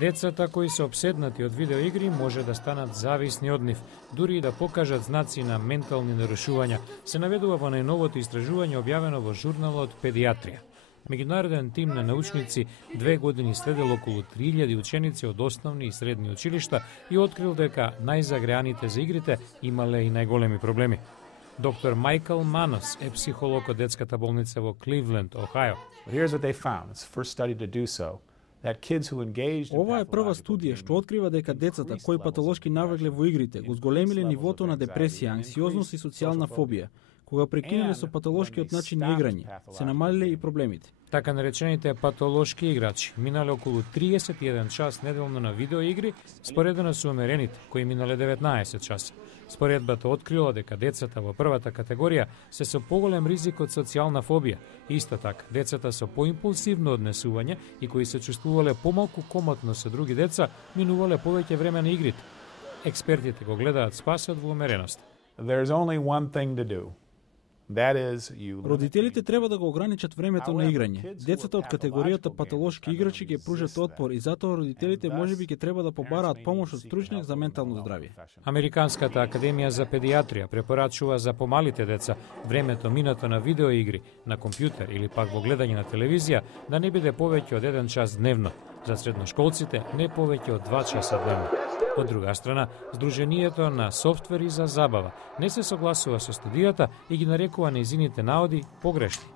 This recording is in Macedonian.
Децата кои се обседнати од видеоигри може да станат зависни од нив, дури и да покажат знаци на ментални нарушувања, се наведува во најновото истражување објавено во журналот Педиатрија. Меѓународен тим на научници 2 години следел околу 3000 ученици од основни и средни училишта и открил дека најзагреаните за игрите имале и најголеми проблеми. Доктор Майкл Манос е психолог од детската болница во Кливленд, Охајо. Ова е прва студија што открива дека децата кои патолошки навикле во игрите го зголемиле нивото на депресија, анксиозност и социјална фобија. Кога прекинале со патолошкиот начин на играње, се намалиле и проблемите. Така наречените патолошки играчи минале околу 31 час неделно на видеоигри, споредено со умерените, кои минале 19 часа. Споредбата открила дека децата во првата категорија се со поголем ризик од социјална фобија. Исто така, децата со поимпулсивно однесување и кои се чувствувале помалку комотно со други деца, минувале повеќе време на игрите. Експертите го гледаат спасот во умереност. Родителите треба да го ограничат времето на играње. Децата од категоријата патолошки играчи ќе пружат отпор и затоа родителите можеби ќе треба да побараат помош од стручњак за ментално здравје. Американската академија за педиатрија препорачува за помалите деца времето минато на видеоигри, на компјутер или пак во гледање на телевизија да не биде повеќе од 1 час дневно. За средношколците не повеќе од 2 часа дневно. Од друга страна, Сдруженијето на софтвери за забава не се согласува со студијата и ги нарекува нејзините наоди погрешни.